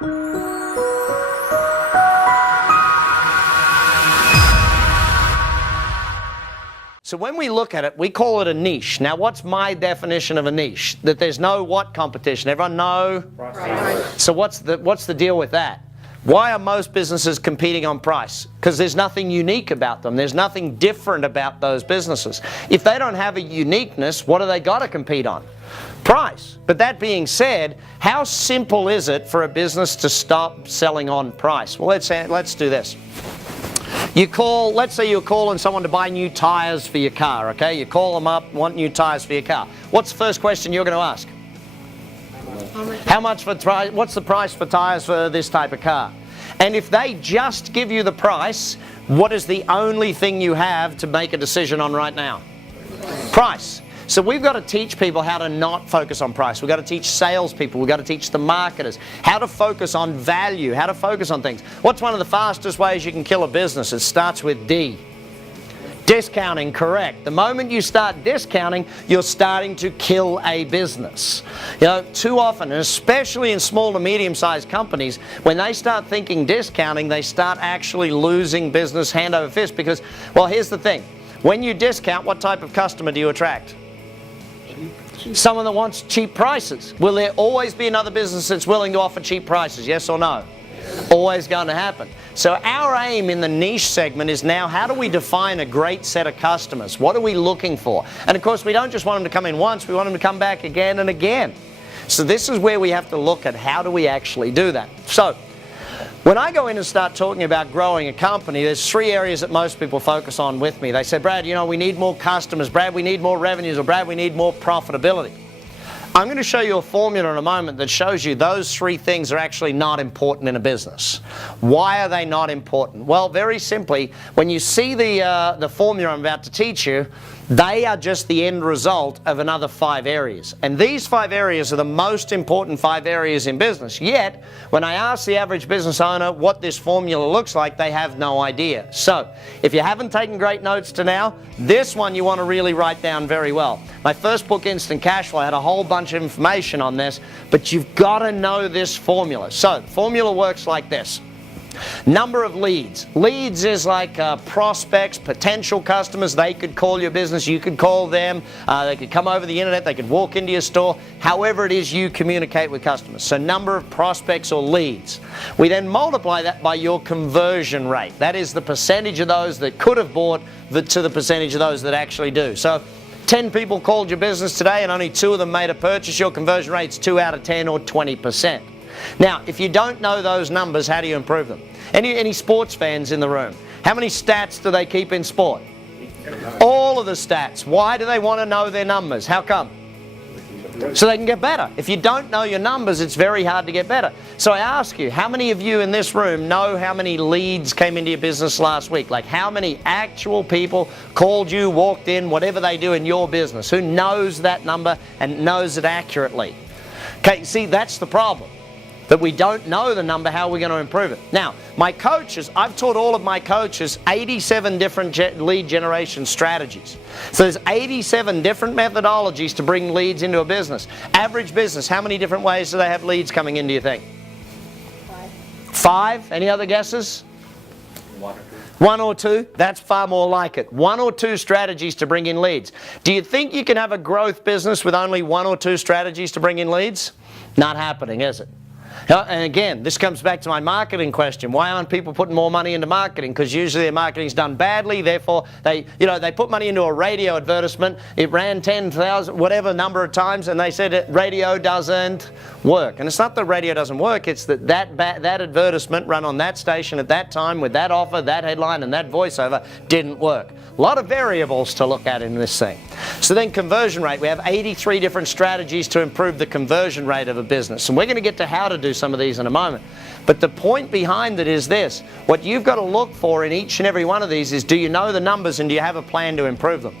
So when we look at it, we call it a niche. Now, what's my definition of a niche? That there's no what competition? Everyone know? Price. So what's the deal with that? Why are most businesses competing on price? Because there's nothing unique about them. There's nothing different about those businesses. If they don't have a uniqueness, what do they got to compete on? Price. But that being said, how simple is it for a business to stop selling on price? Well, let's do this. Let's say you're calling someone to buy new tires for your car, okay? You call them up, want new tires for your car. What's the first question you're going to ask? What's the price for tires for this type of car? And if they just give you the price, what is the only thing you have to make a decision on right now? Price. So we've got to teach people how to not focus on price. We've got to teach salespeople, we've got to teach the marketers how to focus on value, how to focus on things. What's one of the fastest ways you can kill a business? It starts with D. Discounting, correct. The moment you start discounting, you're starting to kill a business. You know, too often, and especially in small to medium-sized companies, when they start thinking discounting, they start actually losing business hand over fist because, well, here's the thing. When you discount, what type of customer do you attract? Someone that wants cheap prices. Will there always be another business that's willing to offer cheap prices? Yes or no? Always going to happen. So our aim in the niche segment is now, how do we define a great set of customers? What are we looking for? And of course, we don't just want them to come in once, we want them to come back again and again. So this is where we have to look at how do we actually do that. So when I go in and start talking about growing a company, there's three areas that most people focus on with me. They say, Brad, you know, we need more customers. Brad, we need more revenues. Or Brad, we need more profitability. I'm going to show you a formula in a moment that shows you those three things are actually not important in a business. Why are they not important? Well, very simply, when you see the formula I'm about to teach you, they are just the end result of another 5 areas. And these 5 areas are the most important 5 areas in business. Yet, when I ask the average business owner what this formula looks like, they have no idea. So, if you haven't taken great notes to now, this one you want to really write down very well. My first book, Instant Cash Flow, had a whole bunch of information on this, but you've got to know this formula. So, the formula works like this. Number of leads. Leads is like prospects, potential customers. They could call your business, you could call them, they could come over the internet, they could walk into your store, however it is you communicate with customers. So number of prospects or leads. We then multiply that by your conversion rate. That is the percentage of those that could have bought to the percentage of those that actually do. So 10 people called your business today and only 2 of them made a purchase, your conversion rate's 2 out of 10 or 20%. Now, if you don't know those numbers, how do you improve them? Any sports fans in the room? How many stats do they keep in sport? All of the stats. Why do they want to know their numbers? How come? So they can get better. If you don't know your numbers, it's very hard to get better. So I ask you, how many of you in this room know how many leads came into your business last week? Like how many actual people called you, walked in, whatever they do in your business? Who knows that number and knows it accurately? Okay, see, that's the problem. That we don't know the number, how we're going to improve it. Now, my coaches, I've taught all of my coaches 87 different lead generation strategies. So there's 87 different methodologies to bring leads into a business. Average business, how many different ways do they have leads coming in, do you think? 5? Any other guesses? 1 or 2? That's far more like it. 1 or 2 strategies to bring in leads. Do you think you can have a growth business with only 1 or 2 strategies to bring in leads? Not happening, is it? And again, this comes back to my marketing question. Why aren't people putting more money into marketing? Because usually their marketing's done badly, therefore they put money into a radio advertisement, it ran 10,000, whatever number of times, and they said radio doesn't work. And it's not that radio doesn't work, it's that advertisement run on that station at that time with that offer, that headline, and that voiceover didn't work. A lot of variables to look at in this thing. So then conversion rate, we have 83 different strategies to improve the conversion rate of a business. And we're going to get to how to do some of these in a moment. But the point behind it is this. What you've got to look for in each and every one of these is, do you know the numbers and do you have a plan to improve them?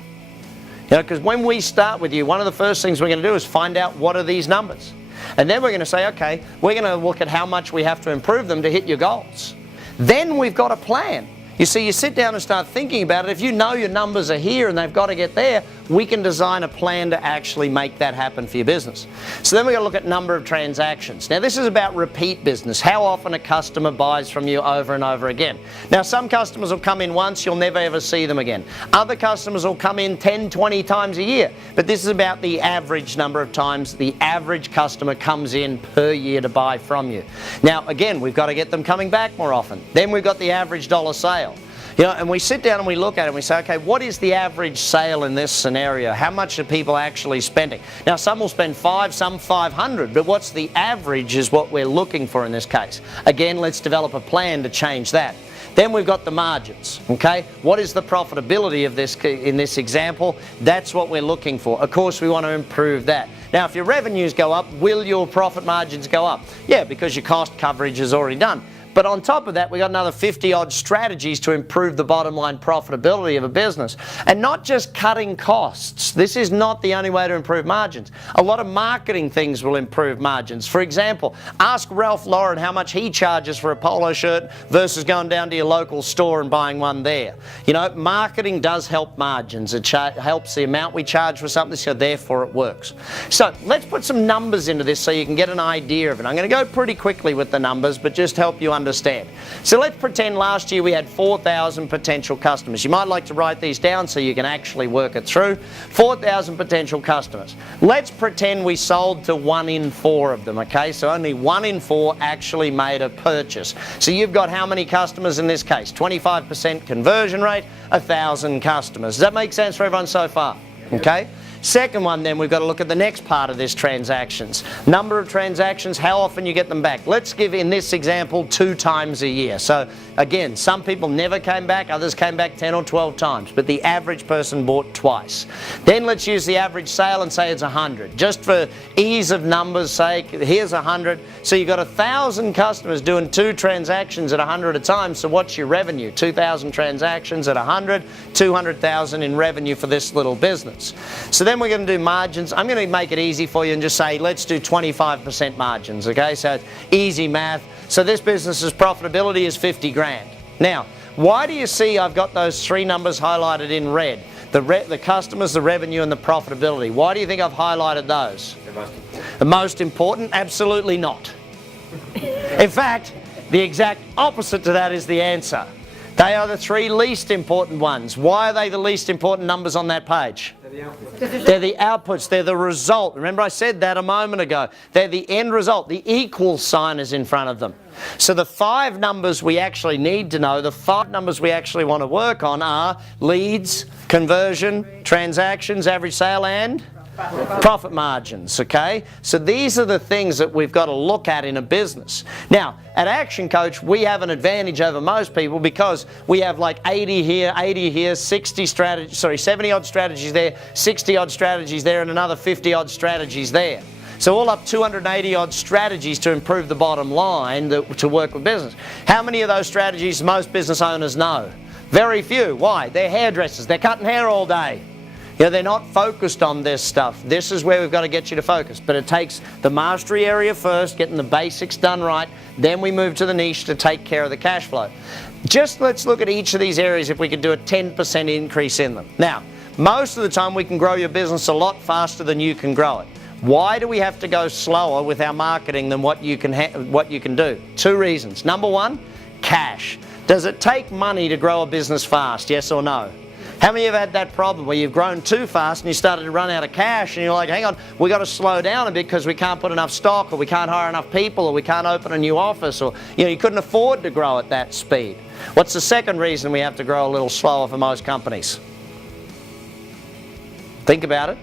You know, because when we start with you, one of the first things we're going to do is find out what are these numbers. And then we're going to say, okay, we're going to look at how much we have to improve them to hit your goals. Then we've got a plan. You see, you sit down and start thinking about it. If you know your numbers are here and they've got to get there, we can design a plan to actually make that happen for your business. So then we've got to look at number of transactions. Now this is about repeat business, how often a customer buys from you over and over again. Now some customers will come in once, you'll never ever see them again. Other customers will come in 10, 20 times a year. But this is about the average number of times the average customer comes in per year to buy from you. Now again, we've got to get them coming back more often. Then we've got the average dollar sale. You know, and we sit down and we look at it and we say, okay, what is the average sale in this scenario? How much are people actually spending? Now, some will spend 5, some 500, but what's the average is what we're looking for in this case. Again, let's develop a plan to change that. Then we've got the margins, okay? What is the profitability of this in this example? That's what we're looking for. Of course, we want to improve that. Now, if your revenues go up, will your profit margins go up? Yeah, because your cost coverage is already done. But on top of that, we've got another 50-odd strategies to improve the bottom line profitability of a business. And not just cutting costs. This is not the only way to improve margins. A lot of marketing things will improve margins. For example, ask Ralph Lauren how much he charges for a polo shirt versus going down to your local store and buying one there. You know, marketing does help margins. It helps the amount we charge for something, so therefore it works. So let's put some numbers into this so you can get an idea of it. I'm going to go pretty quickly with the numbers, but just help you understand. So let's pretend last year we had 4,000 potential customers. You might like to write these down so you can actually work it through. 4,000 potential customers. Let's pretend we sold to 1 in 4 of them, okay? So only 1 in 4 actually made a purchase. So you've got how many customers in this case? 25% conversion rate, 1,000 customers. Does that make sense for everyone so far? Okay? Second one, then, we've got to look at the next part of this transactions. Number of transactions, how often you get them back. Let's give, in this example, 2 times a year. So again, some people never came back, others came back 10 or 12 times, but the average person bought twice. Then let's use the average sale and say it's 100. Just for ease of numbers' sake, here's 100. So you've got 1,000 customers doing 2 transactions at 100 a time. So what's your revenue? 2,000 transactions at 100, 200,000 in revenue for this little business. So then we're going to do margins. I'm going to make it easy for you and just say, let's do 25% margins, okay? So it's easy math. So this business's profitability is 50 grand. Now, why do you see I've got those 3 numbers highlighted in red? The customers, the revenue, and the profitability. Why do you think I've highlighted those? The most important? Absolutely not. In fact, the exact opposite to that is the answer. They are the 3 least important ones. Why are they the least important numbers on that page? They're the outputs. They're the result. Remember I said that a moment ago. They're the end result. The equal sign is in front of them. So the 5 numbers we actually need to know, the 5 numbers we actually want to work on are leads, conversion, transactions, average sale, and profit margins, okay? So these are the things that we've got to look at in a business. Now, at Action Coach, we have an advantage over most people because we have like 80 here, 70 odd strategies there, 60 odd strategies there, and another 50 odd strategies there. So all up 280 odd strategies to improve the bottom line to work with business. How many of those strategies most business owners know? Very few. Why? They're hairdressers. They're cutting hair all day. You know, they're not focused on this stuff. This is where we've got to get you to focus. But it takes the mastery area first, getting the basics done right, then we move to the niche to take care of the cash flow. Just let's look at each of these areas if we could do a 10% increase in them. Now, most of the time we can grow your business a lot faster than you can grow it. Why do we have to go slower with our marketing than what you can do? 2 reasons. Number 1, cash. Does it take money to grow a business fast, yes or no? How many of you have had that problem where you've grown too fast and you started to run out of cash and you're like, hang on, we've got to slow down a bit because we can't put enough stock, or we can't hire enough people, or we can't open a new office, or you couldn't afford to grow at that speed. What's the second reason we have to grow a little slower for most companies? Think about it.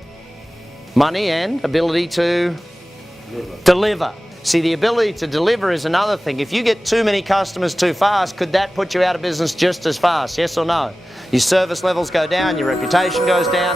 Money and ability to deliver. See, the ability to deliver is another thing. If you get too many customers too fast, could that put you out of business just as fast? Yes or no? Your service levels go down, your reputation goes down.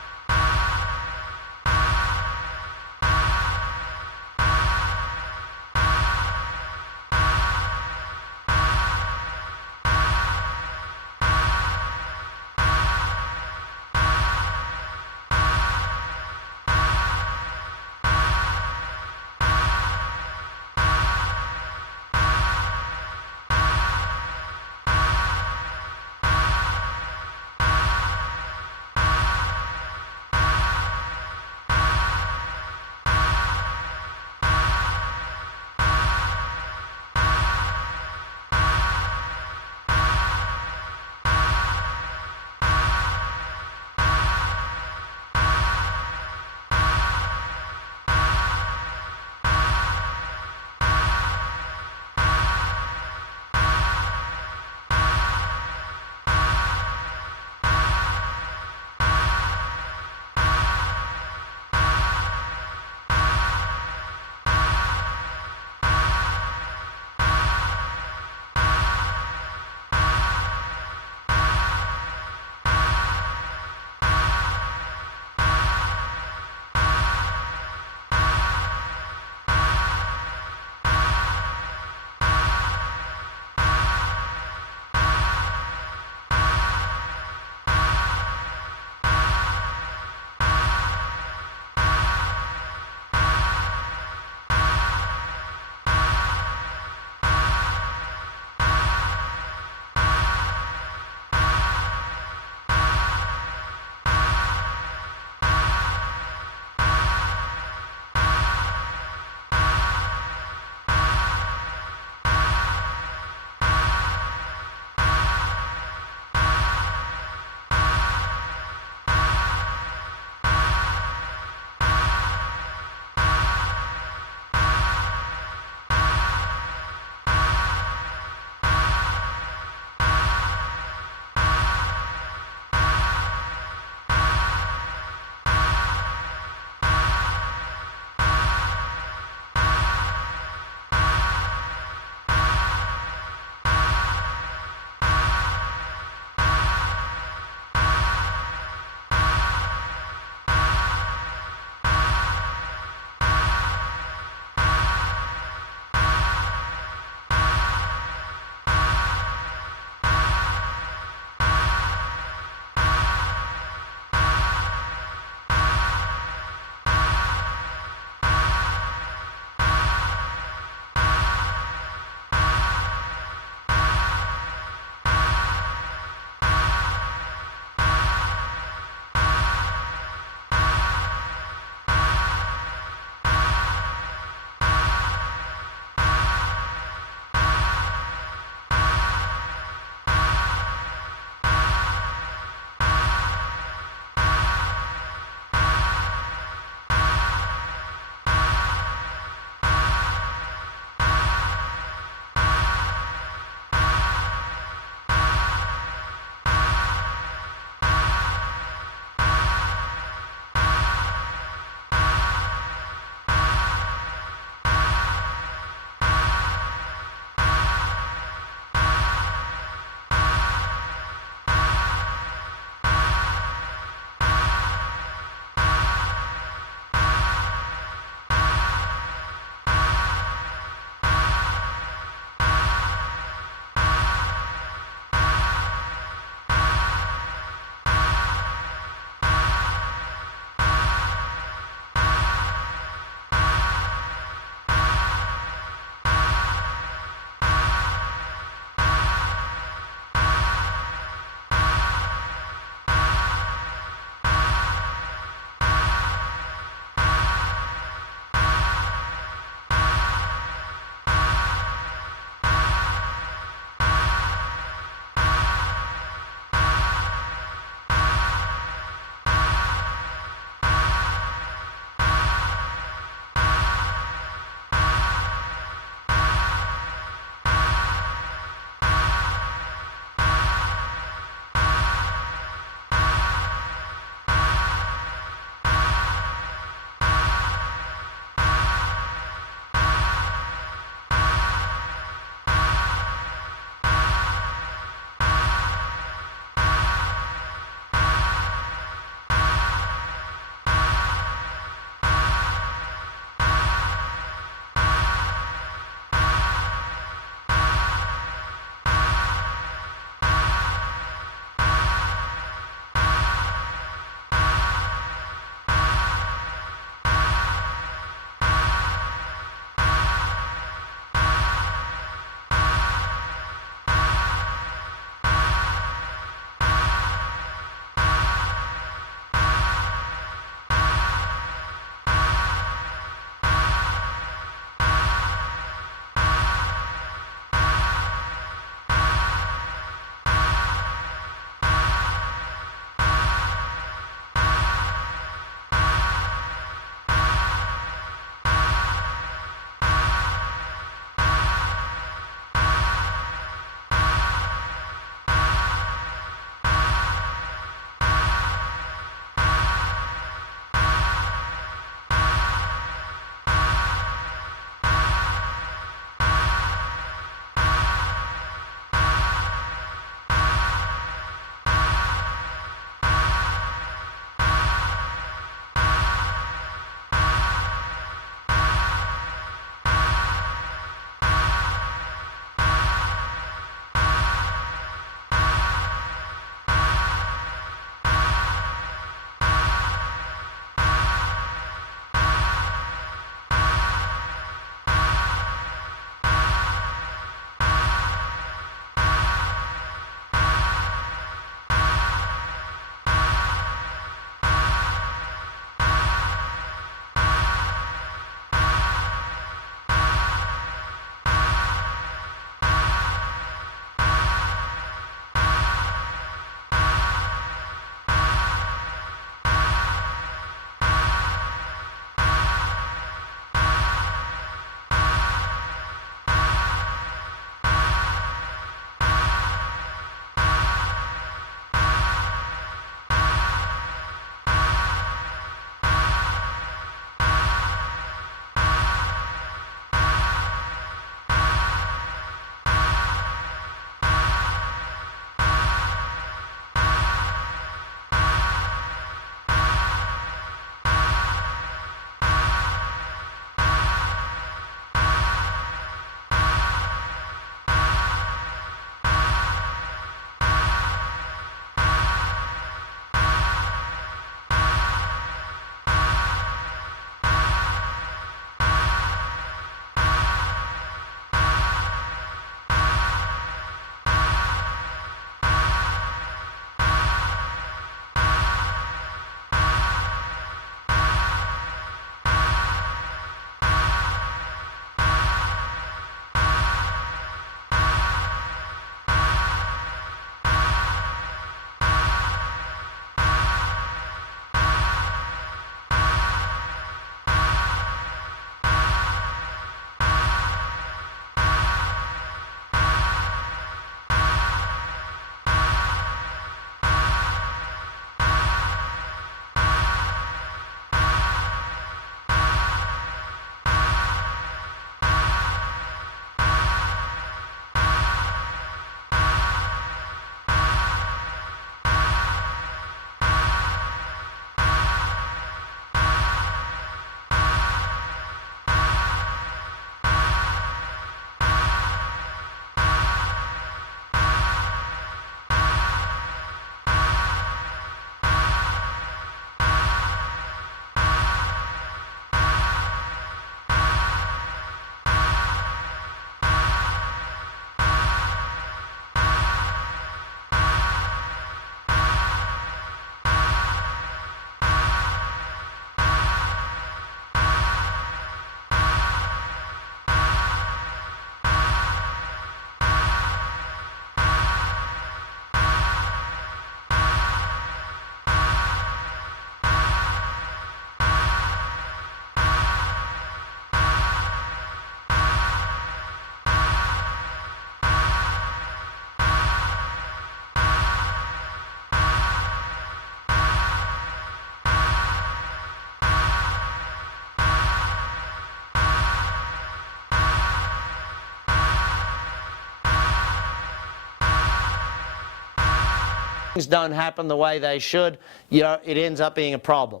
things don't happen the way they should, it ends up being a problem.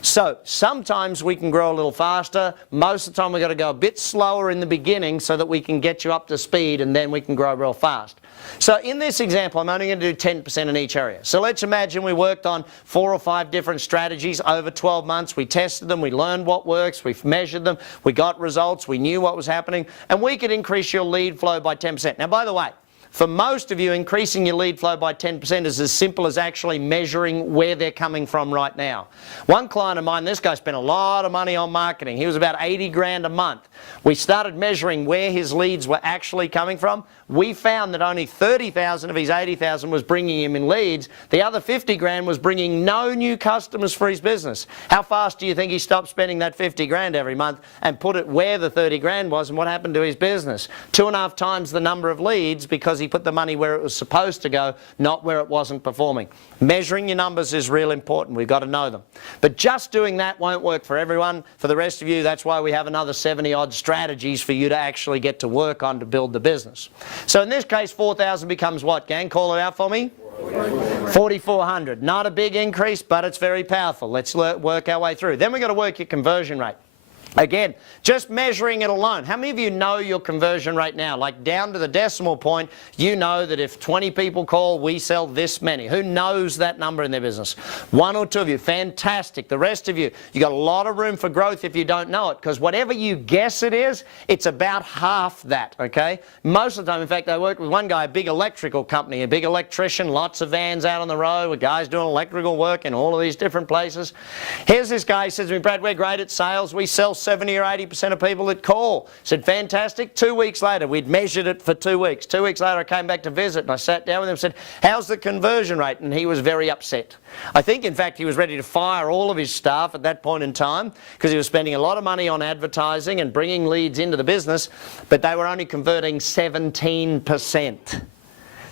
So sometimes we can grow a little faster. Most of the time we've got to go a bit slower in the beginning so that we can get you up to speed, and then we can grow real fast. So in this example, I'm only going to do 10% in each area. So let's imagine we worked on 4 or 5 different strategies over 12 months. We tested them, we learned what works, we've measured them, we got results, we knew what was happening, and we could increase your lead flow by 10%. Now, by the way, for most of you, increasing your lead flow by 10% is as simple as actually measuring where they're coming from right now. One client of mine, this guy spent a lot of money on marketing. He was about 80 grand a month. We started measuring where his leads were actually coming from. We found that only 30,000 of his 80,000 was bringing him in leads. The other 50 grand was bringing no new customers for his business. How fast do you think he stopped spending that 50 grand every month and put it where the 30 grand was, and what happened to his business? 2.5 times the number of leads, because he put the money where it was supposed to go, not where it wasn't performing. Measuring your numbers is real important. We've got to know them. But just doing that won't work for everyone. For the rest of you, that's why we have another 70 odd strategies for you to actually get to work on to build the business. So in this case, 4,000 becomes what, gang? Call it out for me. 4,400. Not a big increase, but it's very powerful. Let's work our way through. Then we've got to work your conversion rate. Again, just measuring it alone. How many of you know your conversion rate now? Like down to the decimal point, you know that if 20 people call, we sell this many. Who knows that number in their business? 1 or 2 of you. Fantastic. The rest of you, you got a lot of room for growth if you don't know it, because whatever you guess it is, it's about half that, okay? Most of the time, in fact, I worked with one guy, a big electrical company, a big electrician, lots of vans out on the road with guys doing electrical work in all of these different places. Here's this guy, he says to me, Brad, we're great at sales. We sell 70 or 80% of people that call. I said, fantastic. 2 weeks later, we'd measured it for 2 weeks. 2 weeks later, I came back to visit, and I sat down with him and said, how's the conversion rate? And he was very upset. I think, in fact, he was ready to fire all of his staff at that point in time, because he was spending a lot of money on advertising and bringing leads into the business, but they were only converting 17%.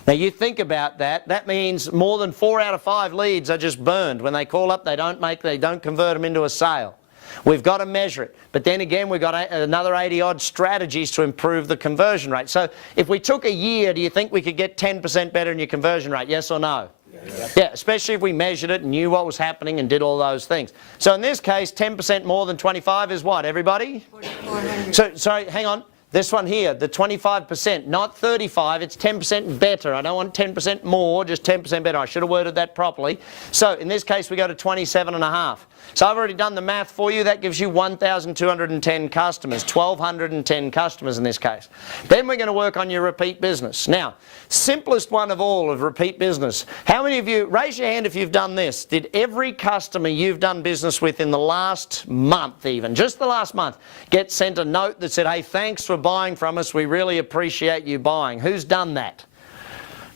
Now you think about that, that means more than 4 out of 5 leads are just burned. When they call up, they don't convert them into a sale. We've got to measure it. But then again, we've got another 80 odd strategies to improve the conversion rate. So if we took a year, do you think we could get 10% better in your conversion rate? Yes or no? Yes. Yeah, especially if we measured it and knew what was happening and did all those things. So in this case, 10% more than 25 is what, everybody? 4,400. So, sorry, hang on. This one here, the 25%, not 35, it's 10% better. I don't want 10% more, just 10% better. I should have worded that properly. So in this case, we go to 27.5. So I've already done the math for you. That gives you 1,210 customers, 1,210 customers in this case. Then we're going to work on your repeat business. Now, simplest one of all of repeat business. How many of you, raise your hand if you've done this. Did every customer you've done business with in the last month even, just the last month, get sent a note that said, hey, thanks for buying from us. We really appreciate you buying. Who's done that?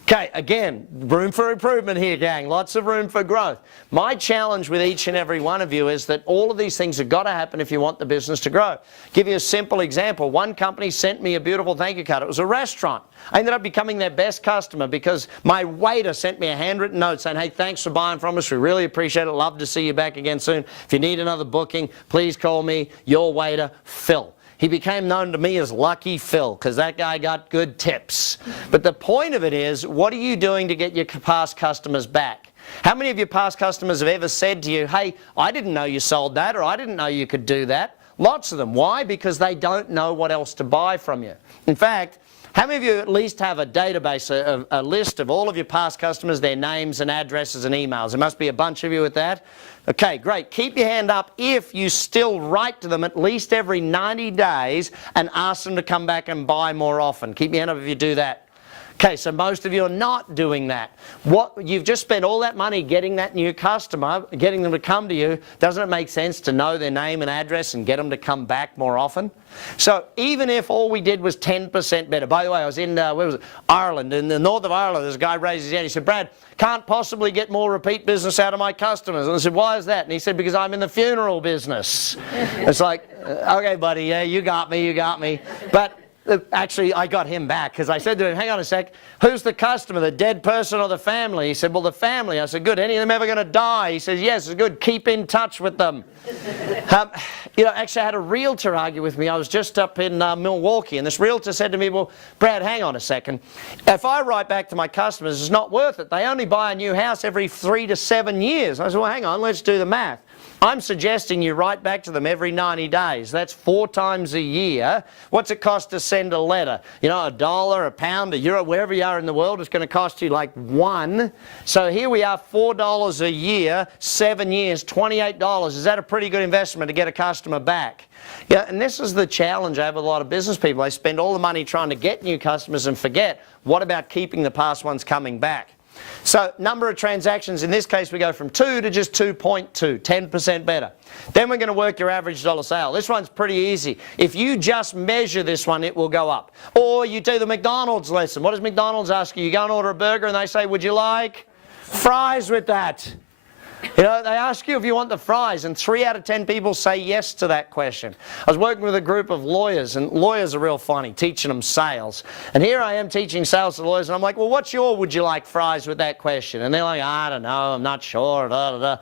Okay, again, room for improvement here, gang. Lots of room for growth. My challenge with each and every one of you is that all of these things have got to happen if you want the business to grow. Give you a simple example. One company sent me a beautiful thank you card. It was a restaurant. I ended up becoming their best customer because my waiter sent me a handwritten note saying, hey, thanks for buying from us. We really appreciate it. Love to see you back again soon. If you need another booking, please call me, your waiter, Phil. He became known to me as Lucky Phil because that guy got good tips. But the point of it is, what are you doing to get your past customers back? How many of your past customers have ever said to you, hey, I didn't know you sold that, or I didn't know you could do that? Lots of them. Why? Because they don't know what else to buy from you. In fact, how many of you at least have a database, a list of all of your past customers, their names and addresses and emails? There must be a bunch of you with that. Okay, great. Keep your hand up if you still write to them at least every 90 days and ask them to come back and buy more often. Keep your hand up if you do that. Okay, so most of you are not doing that. You've just spent all that money getting that new customer, getting them to come to you. Doesn't it make sense to know their name and address and get them to come back more often? So even if all we did was 10% better. By the way, I was in, where was it? Ireland. In the north of Ireland, this guy raised his hand. He said, Brad, can't possibly get more repeat business out of my customers. And I said, why is that? And he said, because I'm in the funeral business. It's like, okay, buddy, yeah, you got me. But actually, I got him back because I said to him, hang on a sec, who's the customer, the dead person or the family? He said, well, the family. I said, good. Any of them ever going to die? He says, yes, it's good. Keep in touch with them. Actually, I had a realtor argue with me. I was just up in Milwaukee, and this realtor said to me, well, Brad, hang on a second. If I write back to my customers, it's not worth it. They only buy a new house every 3 to 7 years. I said, well, hang on, let's do the math. I'm suggesting you write back to them every 90 days. That's 4 times a year. What's it cost to send a letter? $1, £1, €1, wherever you are in the world, it's going to cost you like $1. So here we are, $4 a year, 7 years, $28. Is that a pretty good investment to get a customer back? Yeah, and this is the challenge I have with a lot of business people. They spend all the money trying to get new customers and forget, what about keeping the past ones coming back? So number of transactions, in this case we go from 2 to just 2.2, 10% better. Then we're going to work your average dollar sale. This one's pretty easy. If you just measure this one, it will go up. Or you do the McDonald's lesson. What does McDonald's ask you? You go and order a burger and they say, would you like fries with that? They ask you if you want the fries, and 3 out of 10 people say yes to that question. I was working with a group of lawyers, and lawyers are real funny, teaching them sales. And here I am teaching sales to lawyers, and I'm like, well, what's your would you like fries with that question? And they're like, I don't know, I'm not sure, da, da, da.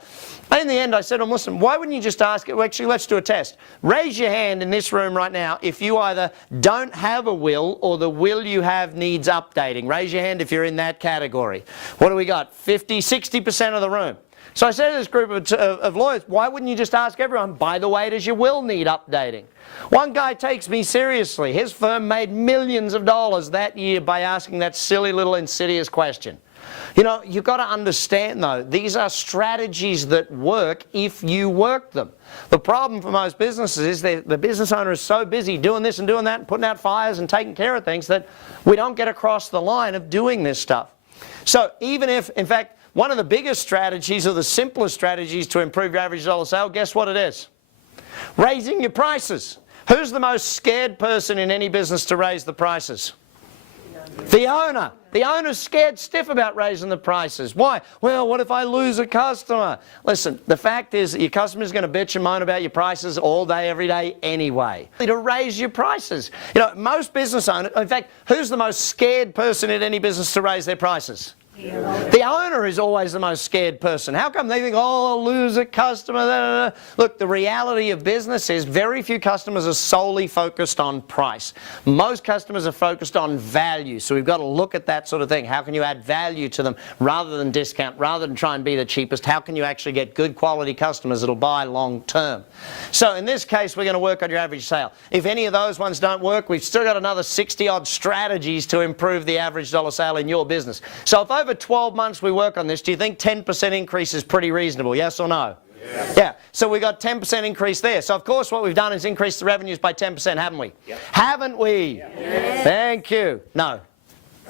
And in the end, I said to them, listen, why wouldn't you just ask it? Well, actually, let's do a test. Raise your hand in this room right now if you either don't have a will or the will you have needs updating. Raise your hand if you're in that category. What do we got? 50, 60% of the room. So I said to this group of lawyers, why wouldn't you just ask everyone, by the way, does your will need updating? One guy takes me seriously. His firm made millions of dollars that year by asking that silly little insidious question. You've got to understand, though, these are strategies that work if you work them. The problem for most businesses is the business owner is so busy doing this and doing that and putting out fires and taking care of things that we don't get across the line of doing this stuff. So even if, in fact, one of the biggest strategies or the simplest strategies to improve your average dollar sale, guess what it is? Raising your prices. Who's the most scared person in any business to raise the prices? The owner. The owner's scared stiff about raising the prices. Why? Well, what if I lose a customer? Listen, the fact is that your customer's going to bitch and moan about your prices all day, every day anyway. To raise your prices. Most business owners, in fact, who's the most scared person in any business to raise their prices? The owner is always the most scared person. How come they think, oh, I'll lose a customer? Da, da, da. Look, the reality of business is very few customers are solely focused on price. Most customers are focused on value. So we've got to look at that sort of thing. How can you add value to them rather than discount, rather than try and be the cheapest? How can you actually get good quality customers that'll buy long term? So in this case, we're going to work on your average sale. If any of those ones don't work, we've still got another 60-odd strategies to improve the average dollar sale in your business. So if over 12 months we work on this, do you think 10% increase is pretty reasonable? Yes or no? Yeah. So we got 10% increase there. So of course what we've done is increase the revenues by 10%, haven't we? Yep. Haven't we? Yes. Thank you. No.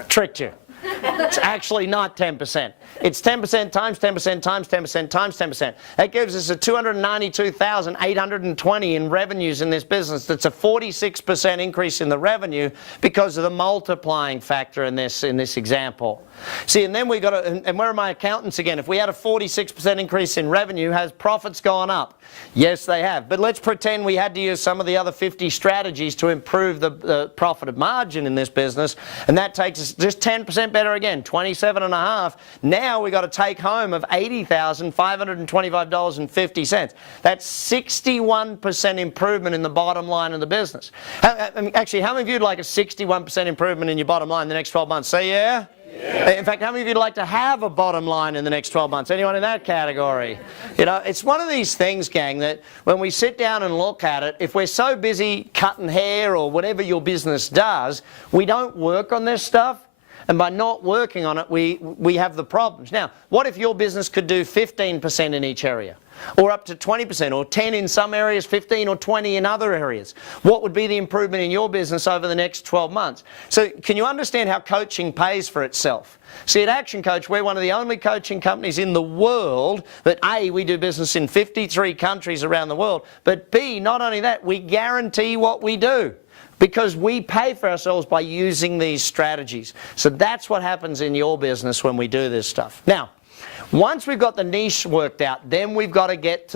Tricked you. It's actually not 10%. It's 10% times 10% times 10% times 10%. That gives us a $292,820 in revenues in this business. That's a 46% increase in the revenue because of the multiplying factor in this example. See, and then we got to, and where are my accountants again? If we had a 46% increase in revenue, has profits gone up? Yes, they have. But let's pretend we had to use some of the other 50 strategies to improve the profit margin in this business, and that takes us just 10% better again, 27.5. Now we got a take home of $80,525.50. That's 61% improvement in the bottom line of the business. Actually, how many of you would like a 61% improvement in your bottom line in the next 12 months? Say yeah? Yeah. In fact, how many of you would like to have a bottom line in the next 12 months? Anyone in that category? It's one of these things, gang, that when we sit down and look at it, if we're so busy cutting hair or whatever your business does, we don't work on this stuff. And by not working on it, we have the problems. Now, what if your business could do 15% in each area? Or up to 20%, or 10 in some areas, 15 or 20 in other areas? What would be the improvement in your business over the next 12 months? So can you understand how coaching pays for itself? See, at Action Coach, we're one of the only coaching companies in the world that A, we do business in 53 countries around the world, but B, not only that, we guarantee what we do, because we pay for ourselves by using these strategies. So that's what happens in your business when we do this stuff. Now, once we've got the niche worked out, then we've got to get to